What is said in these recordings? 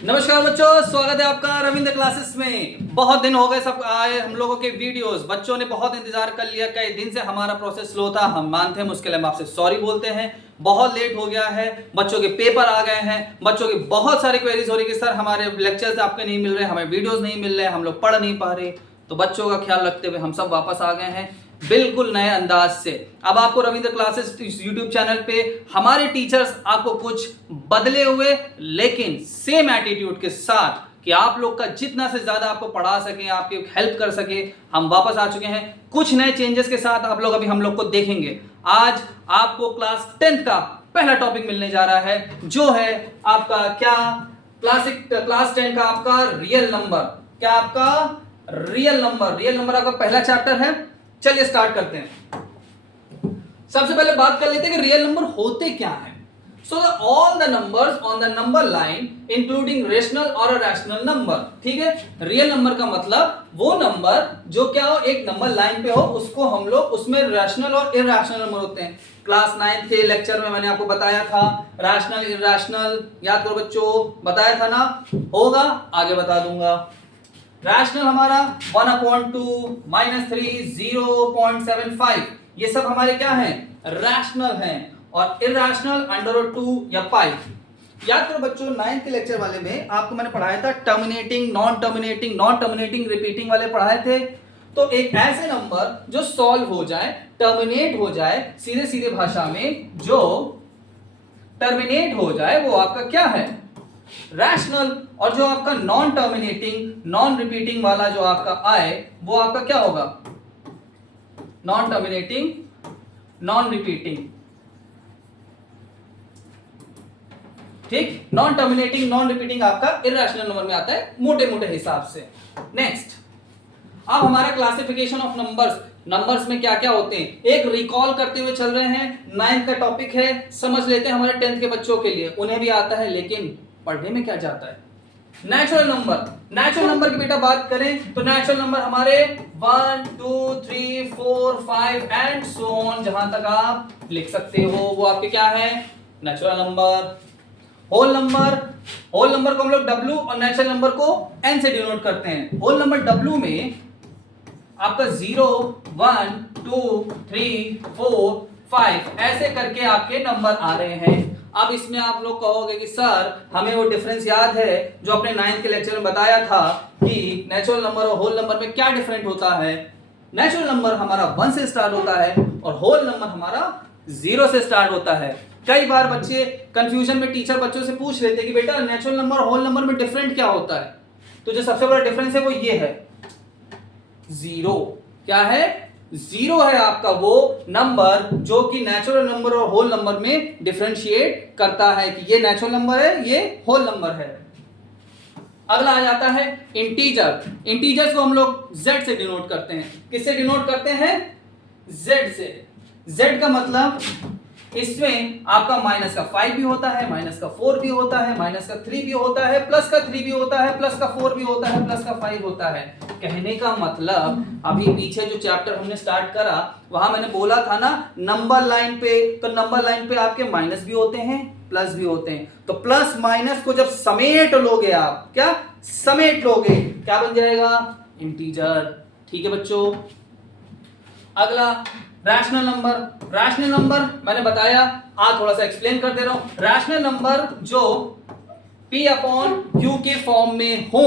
नमस्कार बच्चों, स्वागत है आपका रविंद्र क्लासेस में। बहुत दिन हो गए सब आए हम लोगों के वीडियोस। बच्चों ने बहुत इंतजार कर लिया, कई दिन से हमारा प्रोसेस स्लो था, हम मानते हैं, मुश्किल है, हम आपसे सॉरी बोलते हैं। बहुत लेट हो गया है, बच्चों के पेपर आ गए हैं, बच्चों की बहुत सारी क्वेरीज हो रही है कि सर हमारे लेक्चर्स आपके नहीं मिल रहे, हमें वीडियोस नहीं मिल रहे, हम लोग पढ़ नहीं पा रहे। तो बच्चों का ख्याल रखते हुए हम सब वापस आ गए हैं बिल्कुल नए अंदाज से। अब आपको रविंद्र क्लासेस यूट्यूब चैनल पे हमारे टीचर्स आपको कुछ बदले हुए लेकिन सेम एटीट्यूड के साथ कि आप लोग का जितना से ज्यादा आपको पढ़ा सके, आपकी हेल्प कर सके, हम वापस आ चुके हैं कुछ नए चेंजेस के साथ। आप लोग अभी हम लोग को देखेंगे। आज आपको क्लास 10th का पहला टॉपिक मिलने जा रहा है जो है आपका क्या, क्लास 10 का आपका रियल नंबर। क्या आपका रियल नंबर आपका पहला चैप्टर है। चलिए स्टार्ट करते हैं। सबसे पहले बात कर लेते हैं कि रियल नंबर होते क्या हैं। So all the numbers on the number line including rational और रैशनल नंबर। ठीक है, रियल नंबर का मतलब वो नंबर जो क्या हो, एक नंबर लाइन पे हो, उसको हम लोग उसमें रैशनल और इरैशनल नंबर होते हैं। क्लास 9 के लेक्चर में मैंने आपको बताया था रैशनल इरैशनल, याद करो बच्चों, बताया था ना, होगा आगे बता दूंगा। रैशनल हमारा 1/2 -3 0.75, ये सब हमारे क्या हैं, रैशनल हैं। और इरैशनल √2 या पाई। याद करो बच्चों, 9th के लेक्चर वाले में आपको मैंने पढ़ाया था टर्मिनेटिंग, नॉन टर्मिनेटिंग, रिपीटिंग वाले पढ़ाए थे। तो एक ऐसे नंबर जो सॉल्व हो जाए, टर्मिनेट हो जाए, सीधे सीधे भाषा में जो टर्मिनेट हो जाए वो आपका क्या है, रैशनल। और जो आपका नॉन टर्मिनेटिंग, नॉन रिपीटिंग वाला जो आपका आए वो आपका क्या होगा, नॉन टर्मिनेटिंग, नॉन रिपीटिंग। ठीक, नॉन टर्मिनेटिंग, नॉन रिपीटिंग आपका इरैशनल नंबर में आता है मोटे मोटे हिसाब से। नेक्स्ट, अब हमारा क्लासिफिकेशन ऑफ नंबर्स में क्या क्या होते हैं एक रिकॉल करते हुए चल रहे हैं। 9th का टॉपिक है, समझ लेते हैं हमारे 10th के बच्चों के लिए, उन्हें भी आता है लेकिन पढ़ने में क्या जाता है, नेचुरल नंबर की बेटा बात करें तो नेचुरल नंबर हमारे 1 2 3 4 5 एंड सो ऑन, जहां तक आप लिख सकते हो वो आपके क्या है, नेचुरल नंबर। होल नंबर को हम लोग W और नेचुरल नंबर को N से डिनोट करते हैं। होल नंबर W में आपका 0 1 2 3 4 5 ऐसे करके आपके नंबर आ रहे हैं। अब इसमें आप लोग कहोगे कि सर हमें वो डिफरेंस याद है जो अपने 9th के लेक्चर में बताया था कि नेचुरल नंबर और होल नंबर में क्या डिफरेंट होता है। नेचुरल नंबर हमारा 1 से स्टार्ट होता है और होल नंबर हमारा 0 से स्टार्ट होता है। कई बार बच्चे कंफ्यूजन में टीचर बच्चों से पूछ लेते हैं कि बेटा नेचुरल नंबर और होल नंबर में डिफरेंट क्या होता है। तो जो सबसे बड़ा डिफरेंस है वो ये है, 0। क्या है, 0 है आपका वो नंबर जो कि नेचुरल नंबर और होल नंबर में डिफरेंशिएट करता है कि ये नेचुरल नंबर है, ये होल नंबर है। अगला आ जाता है इंटीजर्स को हम लोग Z से डिनोट करते हैं। किससे डिनोट करते हैं, Z से। Z का मतलब इसमें आपका माइनस का 5 भी होता है, माइनस का 4 भी होता है, माइनस का 3 भी होता है, प्लस का 3 भी होता है, प्लस का 4 भी होता है, प्लस का 5 होता है। कहने का मतलब अभी पीछे जो चैप्टर हमने स्टार्ट करा वहां मैंने बोला था ना नंबर लाइन पे, तो नंबर लाइन पे आपके माइनस भी होते हैं, प्लस भी होते हैं। तो प्लस माइनस को जब समेट लोगे आप, क्या समेट लोगे, क्या बन जाएगा, इंटीजर। ठीक है बच्चों। अगला रैशनल नंबर मैंने बताया, आज थोड़ा सा एक्सप्लेन कर दे रहा हूं। रैशनल नंबर जो P/Q के फॉर्म में हो,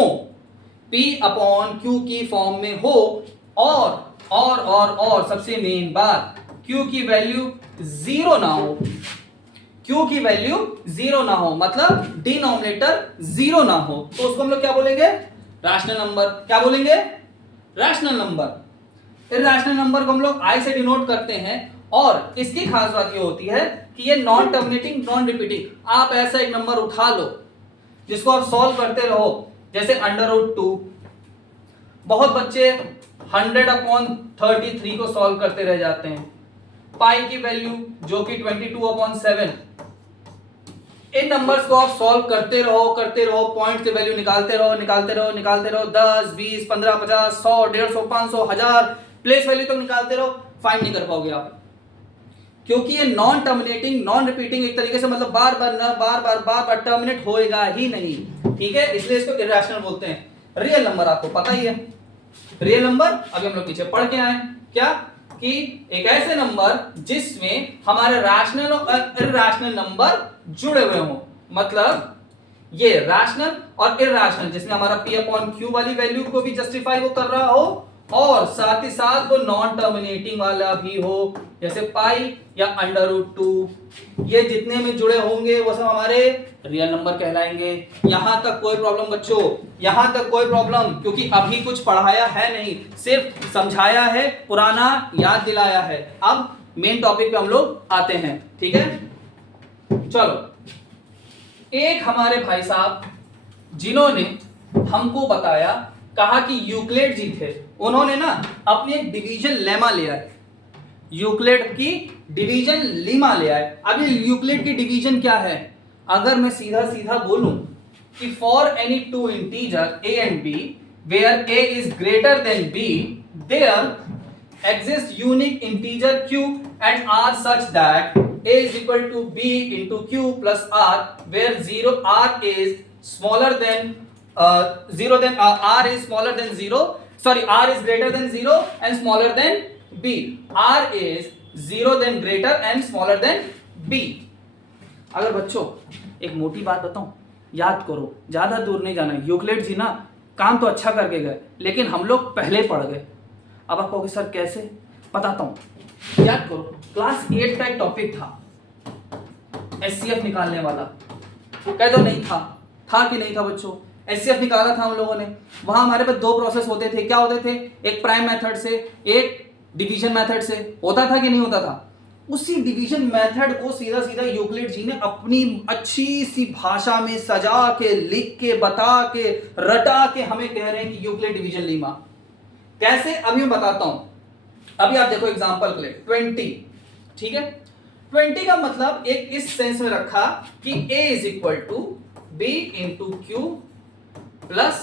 P/Q की फॉर्म में हो और सबसे मेन बात, Q की वैल्यू 0 ना हो, Q की वैल्यू 0 ना हो, मतलब डिनोमिनेटर 0 ना हो, तो उसको हम लोग क्या बोलेंगे, रैशनल नंबर। क्या बोलेंगे, रैशनल नंबर। इरैशनल नंबर को हम लोग I से डिनोट करते हैं और इसकी खास बात ये होती है कि ये नॉन टर्मिनेटिंग, नॉन रिपीटिंग। आप ऐसा एक नंबर उठा लो जिसको आप सॉल्व करते रहो, जैसे √2। बहुत बच्चे 100/33 को सॉल्व करते रह जाते हैं। पाई की वैल्यू जो कि 22/7। इन नंबर्स को आप सॉल्व करते रहो, पॉइंट से वैल्यू निकालते रहो 10 20 15 50 100 150 500 1000 प्लेस वैल्यू तो निकालते रहो, फाइंड नहीं कर पाओगे आप। क्योंकि ये नॉन टर्मिनेटिंग नॉन रिपीटिंग एक तरीके से, मतलब बार बार टर्मिनेट होएगा ही नहीं, ठीक है, इसलिए इसको इरैशनल बोलते हैं। रियल नंबर आपको पता ही है, रियल नंबर अभी हम लोग पीछे पढ़ के आए क्या, कि एक ऐसे नंबर जिसमें हमारे रैशनल और इरैशनल नंबर जुड़े हुए हों, मतलब ये रैशनल और इरैशनल, जिसमें हमारा p अपॉन क्यू वाली वैल्यू को भी जस्टिफाई वो कर रहा हो, और साथ ही साथ वो नॉन टर्मिनेटिंग वाला भी हो, जैसे पाई या √2, ये जितने में जुड़े होंगे वो सब हमारे रियल नंबर कहलाएंगे। यहां तक कोई प्रॉब्लम बच्चों, यहां तक कोई प्रॉब्लम, क्योंकि अभी कुछ पढ़ाया है नहीं, सिर्फ समझाया है, पुराना याद दिलाया है। अब मेन टॉपिक पे हम लोग आते हैं, ठीक है। चलो, एक हमारे भाई साहब जिन्होंने हमको बताया, कहा कि यूक्लिड जी थे, उन्होंने ना अपनी एक डिवीजन लेमा लिया है, यूक्लिड की डिवीजन लीमा लिया है। अब ये यूक्लिड की डिवीजन क्या है, अगर मैं सीधा सीधा बोलूं कि for any two integer a and b where a is greater than b there exist unique integer q and r such that a is equal to b into q plus r where r is smaller than 0 then r is smaller than 0, sorry, r is greater than 0 and smaller than b, r is 0 then greater and smaller than b। अगर बच्चों एक मोटी बात बताऊं, याद करो, ज्यादा दूर नहीं जाना। यूक्लिड जी ना काम तो अच्छा करके गए, लेकिन हम लोग पहले पढ़ गए। अब आप कहोगे सर कैसे, बताता हूं, याद करो, क्लास 8 का एक टॉपिक था एचसीएफ निकालने वाला, कह दो नहीं था कि नहीं था बच्चों, एचसीएफ निकाला था हम लोगों ने। वहां हमारे पास दो प्रोसेस होते थे, क्या होते थे, एक प्राइम मेथड से, एक डिवीजन मेथड से, होता था कि नहीं होता था। उसी डिवीजन मेथड को सीधा सीधा यूक्लिड जी ने अपनी अच्छी सी भाषा में सजा के, लिख के, बता के, रटा के हमें कह रहे हैं कि यूक्लिड डिवीजन लीमा कैसे, अभी मैं बताता हूं। अभी आप देखो एग्जांपल के लिए 20, ठीक है, 20 का मतलब एक इस सेंस में रखा कि a is equal to b into q plus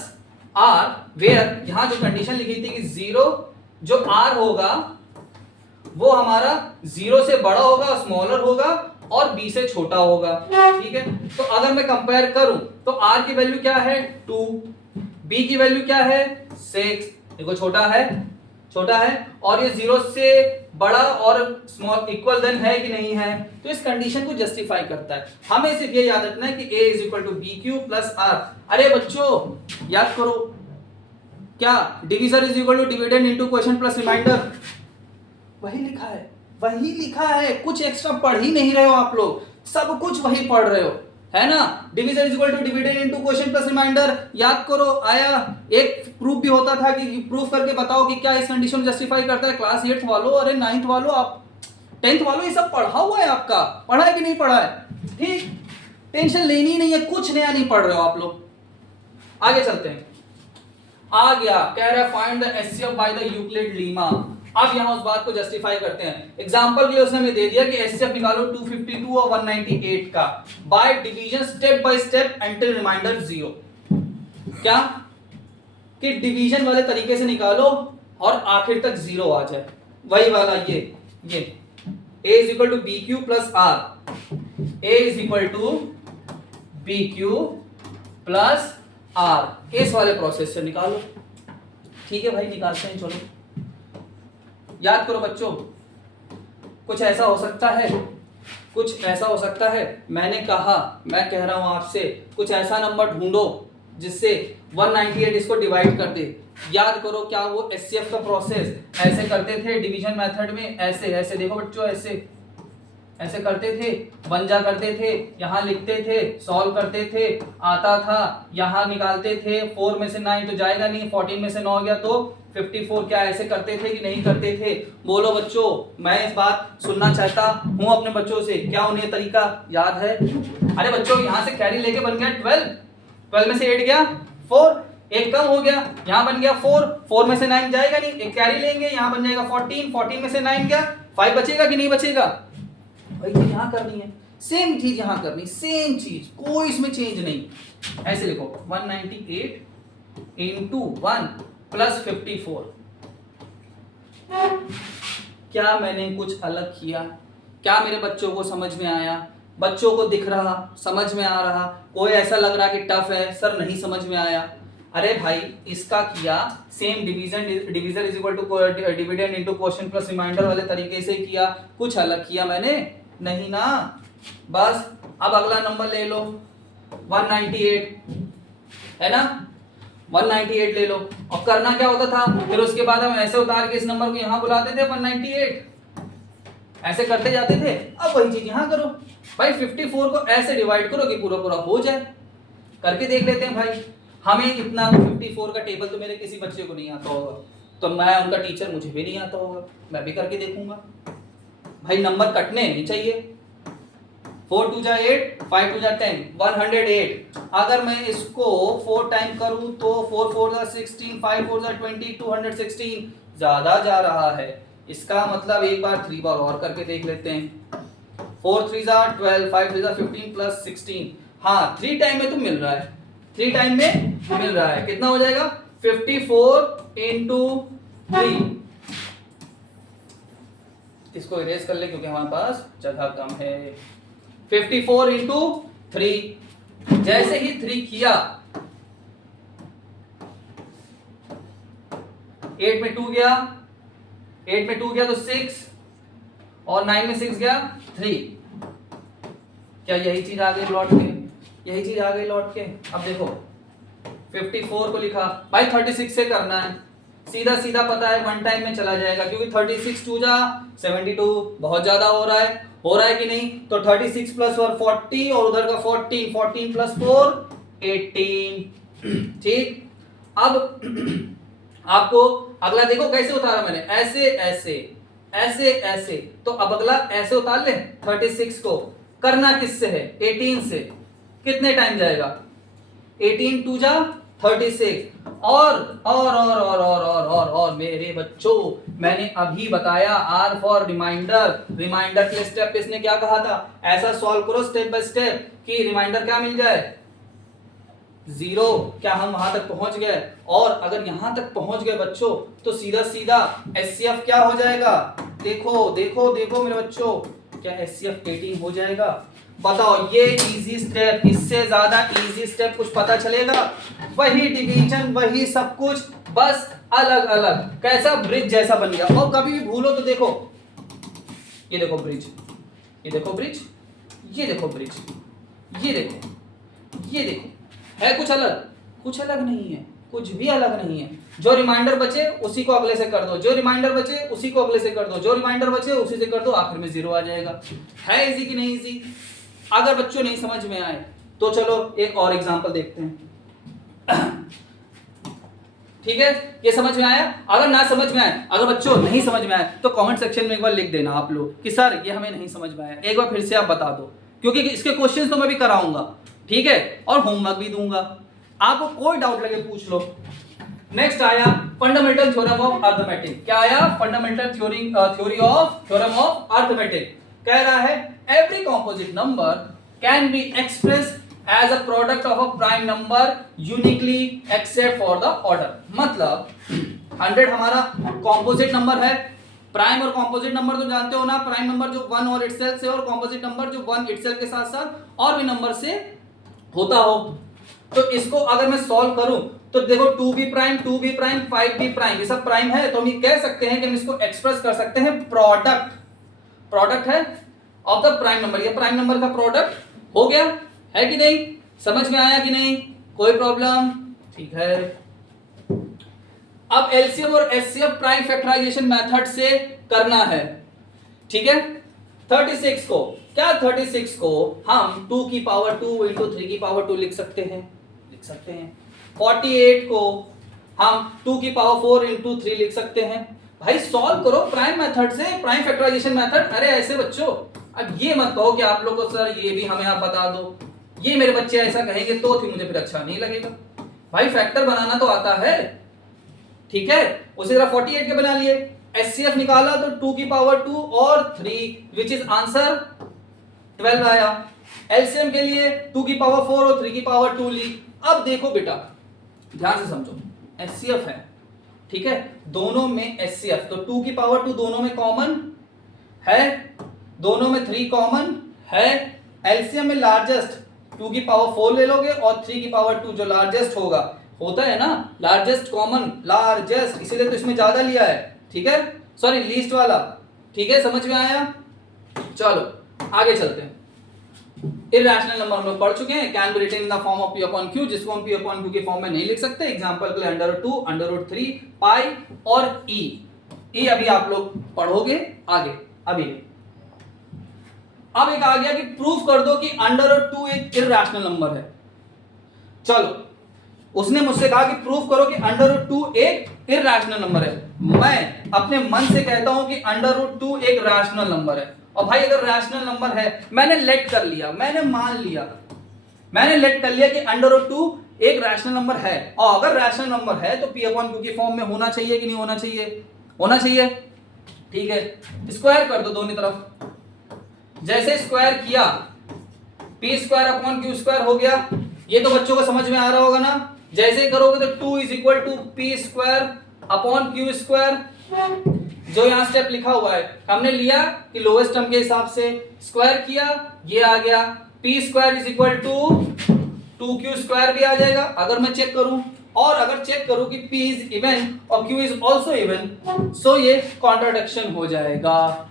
r, where यहां जो कंडीशन लिखी थी कि 0 जो r होगा वो हमारा 0 से बड़ा होगा, स्मॉलर होगा, और b से छोटा होगा, ठीक है। तो अगर मैं कंपेयर करूं तो r की वैल्यू क्या है 2, b की वैल्यू क्या है 6, देखो छोटा है, और ये 0 से बड़ा और स्मॉल इक्वल देन है कि नहीं है, तो इस कंडीशन को जस्टिफाई करता है। हमें सिर्फ ये याद रखना है कि a is equal to b q plus r. अरे बच्चों याद करो, क्या division is equal to dividend into question plus remainder, वही लिखा है, कुछ एक्स्ट्रा पढ़ ही नहीं रहे हो आप लोग, सब कुछ वही पढ़ रहे हो, है ना। Division is equal to dividend into question plus remainder, याद करो, आया। एक प्रूफ भी होता था कि प्रूफ करके बताओ कि क्या इस कंडीशन को जस्टिफाई करता है। क्लास 8th वालों, अरे 9th वालों, आप 10th वालों, ये सब पढ़ा हुआ है आपका, पढ़ा है कि नहीं पढ़ा है, ठीक, टेंशन लेनी नहीं है, कुछ नया नहीं पढ़ रहे हो आप लोग। आगे चलते हैं, आ गया, कह रहा है find the HCF by the Euclid Lima. अब यहां उस बात को जस्टिफाई करते हैं। एग्जांपल के लिए उसने हमें दे दिया कि एचसीएफ निकालो 252 और 198 का by division step by step until remainder 0। क्या कि डिवीजन वाले तरीके से निकालो और आखिर तक 0 आ जाए, वही वाला ये a is equal to bq plus r, a is equal to bq plus r, इस वाले प्रोसेस से निकालो। ठीक है भाई, निकालते हैं, चलो याद करो बच्चों। कुछ ऐसा हो सकता है, मैंने कहा, मैं कह रहा हूं आपसे, कुछ ऐसा नंबर ढूंढो जिससे 198 इसको डिवाइड कर दे। याद करो, क्या वो एचसीएफ का प्रोसेस ऐसे करते थे डिवीजन मेथड में, ऐसे देखो बच्चों, ऐसे करते थे, बन जा करते थे, यहाँ लिखते थे, सॉल्व करते थे, आता था, यहाँ निकालते थे, 4 में से 9 तो जाएगा नहीं, 14 में से 9 गया तो 54, क्या ऐसे करते थे कि नहीं करते थे? बोलो बच्चों, मैं इस बात सुनना चाहता हूँ अपने बच्चों से, क्या उन्हें तरीका याद है? अरे बच्चों, यहाँ से कैरी लेके बन गया 12 में से 8 गया 4, एक कम हो गया, यहाँ बन गया 4 में से 9 जाएगा नहीं, एक कैरी लेंगे, यहाँ बन जाएगा 14 में से 9 गया 5, बचेगा कि नहीं बचेगा? भाई चीज यहाँ करनी है, सेम चीज यहाँ करनी, सेम चीज, कोई इसमें चेंज नहीं। ऐसे लिखो 198 इंटू 1 प्लस 54। क्या मैंने कुछ अलग किया? क्या मेरे बच्चों को समझ में आया? बच्चों को दिख रहा, समझ में आ रहा? कोई ऐसा लग रहा कि टफ है, सर नहीं समझ में आया? अरे भाई इसका किया same division is equal to dividend into quotient plus remainder वाले तरीके से किया, कुछ अलग किया मैंने नहीं ना। बस अब अगला नंबर ले लो 198, है ना, 198 ले लो। और करना क्या होता था, फिर उसके बाद हम ऐसे उतार के इस नंबर को यहां बुलाते थे 198, ऐसे करते जाते थे। अब वही चीज यहां करो भाई, 54 को ऐसे डिवाइड करो कि पूरा पूरा हो जाए। करके देख लेते हैं भाई। हमें इतना 54 का टेबल तो मेरे किसी बच्चे को नहीं आता होगा, तो मैं उनका टीचर, मुझे भी नहीं आता होगा, मैं भी करके देखूंगा। भाई नंबर कटने नहीं चाहिए। 4 2 जा 8, 5 2 जा 10, 108। अगर मैं इसको 4 टाइम करूं तो 4 4 जा 16, 5 4 जा 20, 216 ज्यादा जा रहा है। इसका मतलब एक बार 3 बार और करके देख लेते हैं। 4 3 जा 12, 5 3 जा 15 प्लस 16। हाँ 3 टाइम में तो मिल रहा है, 3 टाइम में मिल रहा है। कितना हो जाएगा 54 इंटू 3। इसको इरेज कर ले क्योंकि हमारे पास जगह कम है। 54 इंटू 3, जैसे ही 3 किया 8 में 2 गया, 8 में 2 गया तो 6, और 9 में 6 गया 3। क्या यही चीज आ गई लौट के? यही चीज आ गई लौट के। अब देखो 54 को लिखा भाई 36 से करना है, सीधा सीधा पता है 1 टाइम में चला जाएगा, क्योंकि 36 2 जा 72 बहुत ज्यादा हो रहा है कि नहीं? तो 36 प्लस 4 40, और उधर का 14, 14 प्लस 4 18। ठीक, अब आपको अगला देखो कैसे उतारा मैंने, ऐसे ऐसे ऐसे ऐसे। तो अब अगला ऐसे उतार ले 36 को। करना किससे है? 18 से। कितने टाइम जाएगा? 18 2 जा 36। और मेरे बच्चों, मैंने अभी बताया R फॉर रिमाइंडर। रिमाइंडर के स्टेप इसने क्या कहा था? ऐसा सॉल्व करो स्टेप बाय स्टेप कि रिमाइंडर क्या मिल जाए? 0। क्या हम वहां तक पहुंच गए? और अगर यहां तक पहुंच गए बच्चों तो सीधा सीधा HCF क्या हो जाएगा? देखो देखो देखो मेरे बच्चों, क्या HCF 18 हो जाएगा? बताओ, ये इजी स्टेप, इससे ज्यादा इजी स्टेप कुछ पता चलेगा? वही डिवीजन, वही सब कुछ, बस अलग अलग। कैसा? ब्रिज जैसा बन गया। और कभी भी भूलो तो देखो, ये देखो ब्रिज, ये देखो ब्रिज, ये देखो ब्रिज, ये देखो, ये देखो, है कुछ अलग? कुछ अलग नहीं है, कुछ भी अलग नहीं है। जो रिमाइंडर बचे उसी को अगले से कर दो, जो रिमाइंडर बचे उसी को अगले से कर दो, जो रिमाइंडर बचे उसी से कर दो, आखिर में 0 आ जाएगा। है इजी कि नहीं इजी? अगर बच्चों नहीं समझ में आए तो चलो एक और एग्जांपल देखते हैं। ठीक है, ये समझ में आया? अगर ना समझ में आए, अगर बच्चों नहीं समझ में आए तो कमेंट सेक्शन में एक बार लिख देना आप लोग कि सर ये हमें नहीं समझ में आया, एक बार फिर से आप बता दो, क्योंकि इसके क्वेश्चंस तो मैं भी कराऊंगा, ठीक है, और होमवर्क भी दूंगा। आपको कोई डाउट लगे पूछ लो। नेक्स्ट आया फंडामेंटल थ्योरम ऑफ अरिथमेटिक। क्या आया? Fundamental theorem of arithmetic. कह रहा है every composite number can be express as a product of a prime number uniquely except for the order. मतलब 100 हमारा कॉम्पोजिट नंबर है। प्राइम और कॉम्पोजिट नंबर तो जानते हो ना, प्राइम नंबर जो 1 और इटसेल्फ से, और कॉम्पोजिट नंबर जो 1 इटसेल्फ के साथ साथ और भी नंबर से होता हो। तो इसको अगर मैं सॉल्व करूं तो देखो 2 भी प्राइम, 2 भी प्राइम, 5 भी प्राइम, ये सब प्राइम है। तो हम ये कह सकते हैं कि हम इसको एक्सप्रेस कर सकते हैं प्रोडक्ट है ऑफ द प्राइम नंबर। ये प्राइम नंबर का प्रोडक्ट हो गया, है कि नहीं? समझ में आया कि नहीं? कोई प्रॉब्लम? ठीक है। अब एलसीएम और एचसीएफ प्राइम फैक्टराइजेशन मेथड से करना है, ठीक है। 36 को, क्या 36 को हम 2 की पावर 2 इंटू 3 की पावर 2 लिख सकते हैं? 48 को हम 2 की पावर 4 इंटू 3 लिख सकते हैं। भाई सॉल्व करो प्राइम मेथड से, प्राइम फैक्टराइजेशन मेथड। अरे ऐसे बच्चों, अब ये मत कहो कि आप लोग को सर ये भी हमें आप बता दो, ये मेरे बच्चे ऐसा कहेंगे तो फिर मुझे फिर अच्छा नहीं लगेगा। भाई फैक्टर बनाना तो आता है, ठीक है। उसी तरह 48 के बना लिए, एचसीएफ निकाला तो 2 की पावर 2 और 3 विच इज आंसर 12 आया। एलसीएम के लिए 2 की पावर 4 और 3 की पावर 2 ली। अब देखो बेटा ध्यान से समझो, एचसीएफ है, ठीक है, दोनों में एचसीएफ, तो 2 की पावर 2 दोनों में कॉमन है, दोनों में 3 कॉमन है, एलसीएम में लार्जेस्ट 2 की पावर 4 ले लोगे और 3 की पावर 2 जो लार्जेस्ट होता है ना, लार्जेस्ट कॉमन, लार्जेस्ट, इसीलिए तो इसमें ज्यादा लिया है, ठीक है, सॉरी लीस्ट वाला, ठीक है, समझ में आया। चलो आगे चलते हैं। इरैशनल नंबर हम लोग पढ़ चुके हैं, can be written in the form of p upon q, जिसको हम p अपॉन q के फॉर्म में नहीं लिख सकते, एग्जांपल के लिए √2, √3, पाई और e अभी आप लोग पढ़ोगे आगे। अभी अब एक आ गया कि प्रूफ कर दो कि √2 एक इरैशनल नंबर है। चलो उसने मुझसे कहा कि प्रूफ करो कि √2 एक इरैशनल नंबर है। मैं अपने मन से कहता हूं कि √2 एक रैशनल नंबर है। और भाई अगर रैशनल नंबर है, मैंने लेट कर लिया, मैंने मान लिया, मैंने लेट कर लिया कि √2 एक रैशनल नंबर है, और अगर रैशनल नंबर है तो p अपॉन q की फॉर्म में होना चाहिए कि नहीं होना चाहिए? होना चाहिए, ठीक है। स्क्वायर कर दो दोनों तरफ, जैसे स्क्वायर किया p square upon q square हो गया। ये तो बच्चों को समझ में आ रहा होगा ना, जैसे करोगे तो 2 is equal to p square upon q square, जो यहां स्टेप लिखा हुआ है हमने लिया कि लोएस्ट टर्म के हिसाब से स्क्वायर किया, ये आ गया p square is equal to 2q square भी आ जाएगा अगर मैं चेक करूं, और अगर चेक करूं कि p इज इवन और q इज आल्सो इवन, सो ये कॉन्ट्राडिक्शन हो जाएगा,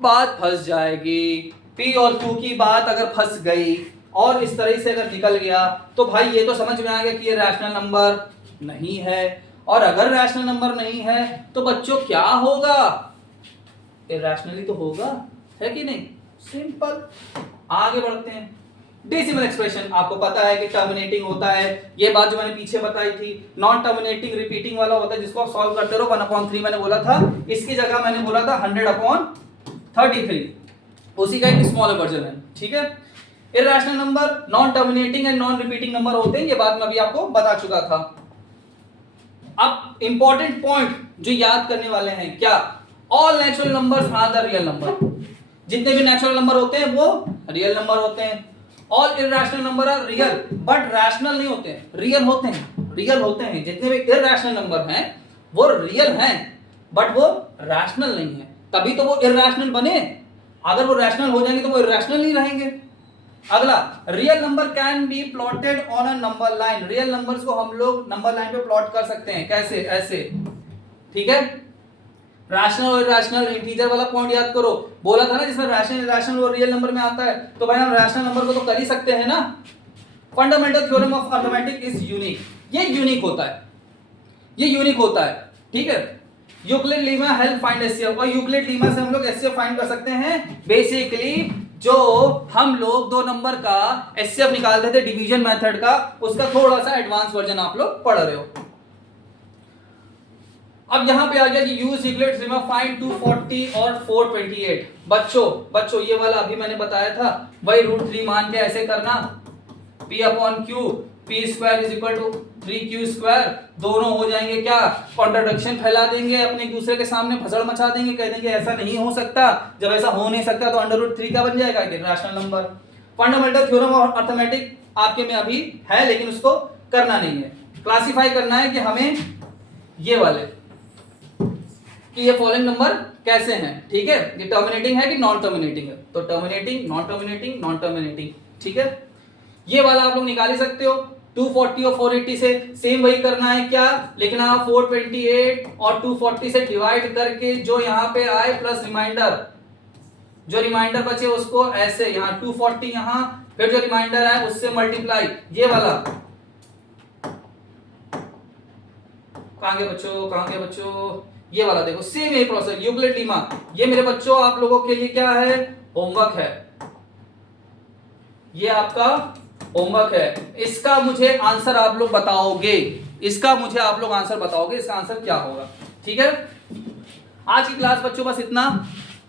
बात फंस जाएगी। p और q की बात अगर फंस गई और इस तरह से अगर निकल गया तो भाई ये तो समझ में आ गया कि ये रैशनल नंबर नहीं है। और अगर रैशनल नंबर नहीं है तो बच्चों क्या होगा? इरैशनली तो होगा, है कि नहीं? सिंपल। आगे बढ़ते हैं। डेसिमल एक्सप्रेशन आपको पता है कि टर्मिनेटिंग होता है, ये बात जो मैंने पीछे बताई थी। नॉन टर्मिनेटिंग रिपीटिंग वाला होता है जिसको आप सॉल्व करते रहो, 1/3 मैंने बोला था, इसकी जगह मैंने बोला था 100/33, उसी का एक स्मॉलर वर्जन है, ठीक है। Irrational number non terminating and non repeating number होते हैं, ये बात मैं अभी आपको बता चुका था। अब इंपॉर्टेंट पॉइंट जो याद करने वाले हैं, क्या? All natural numbers are the real number. जितने भी नेचुरल नंबर होते हैं वो रियल नंबर होते हैं। All irrational number are real but rational नहीं होते हैं, रियल होते हैं, रियल होते हैं। जितने भी इरैशनल नंबर हैं वो रियल हैं बट वो रैशनल नहीं है, तभी तो वो इरैशनल बने। अगर वो रैशनल हो जाएंगे तो वो इरैशनल नहीं रहेंगे। अगला, real number can B plotted on a number line. Real numbers को हम लोग नंबर लाइन पे प्लॉट कर सकते हैं, कैसे? ऐसे, ठीक है। रैशनल और इरैशनल इंटीजर वाला पॉइंट याद करो, बोला था ना जिसमें रैशनल इरैशनल और रियल नंबर में आता है, तो भाई हम रैशनल नंबर को तो कर ही सकते हैं ना। Fundamental theorem of arithmetic is unique. ये यूनिक होता है, ये यूनिक होता है, ठीक है। Euclid Lima help find HCF, और यूक्लिड लीमा से हम लोग एचसीएफ फाइंड कर सकते हैं। बेसिकली जो हम लोग दो नंबर का एचसीएफ निकालते थे डिवीजन मेथड का, उसका थोड़ा सा एडवांस वर्जन आप लोग पढ़ रहे हो। अब यहां पे आ गया कि यूज यूक्लिड लीमा फाइंड 240 और 428। बच्चों ये वाला अभी मैंने बताया था, वही √3 मान के ऐसे करना, p upon q, p square is equal to 3q square, दोनों हो जाएंगे क्या? कॉन्ट्रडिक्शन फैला देंगे, अपने एक दूसरे के सामने भसड़ मचा देंगे, कह देंगे ऐसा नहीं हो सकता। जब ऐसा हो नहीं सकता तो √3 का बन जाएगा rational number. Fundamental theorem of arithmetic आपके में अभी है लेकिन उसको करना नहीं है, क्लासिफाई करना है कि हमें ये वाले कि ये फॉलोइंग नंबर कैसे हैं, ठीक है। ये टर्मिनेटिंग है कि नॉन टर्मिनेटिंग है, तो terminating, non terminating, non terminating, ठीक है। ये वाला आप लोग निकाल ही सकते हो। 240 और 480 से सेम वही करना है, क्या लिखना? 428 और 240 से डिवाइड करके जो यहाँ पे आए प्लस रिमाइंडर, जो रिमाइंडर बचे उसको ऐसे यहाँ 240 यहाँ, फिर जो रिमाइंडर आए उससे मल्टीप्लाई। ये वाला कहां गए बच्चों? ये वाला देखो, सेम यही प्रोसेस, यूक्लिड लीमा। ये मेरे बच्चों आप लोगों के लिए क्या है? होमवर्क है, ये आपका होमवर्क है। इसका मुझे आंसर आप लोग बताओगे, इसका मुझे आप लोग आंसर बताओगे, इसका आंसर क्या होगा, ठीक है। आज की क्लास बच्चों बस इतना।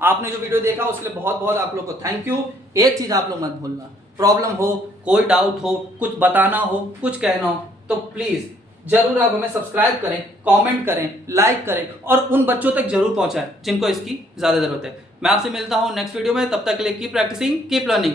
आपने जो वीडियो देखा उसके लिए बहुत बहुत आप लोग को थैंक यू। एक चीज आप लोग मत भूलना, प्रॉब्लम हो, कोई डाउट हो, कुछ बताना हो, कुछ कहना हो तो प्लीज जरूर आप हमें सब्सक्राइब करें, कमेंट करें, लाइक करें और उन बच्चों तक जरूर पहुंचाएं जिनको इसकी ज्यादा जरूरत है। मैं आपसे मिलता हूं नेक्स्ट वीडियो में, तब तक के लिए कीप प्रैक्टिसिंग, कीप लर्निंग।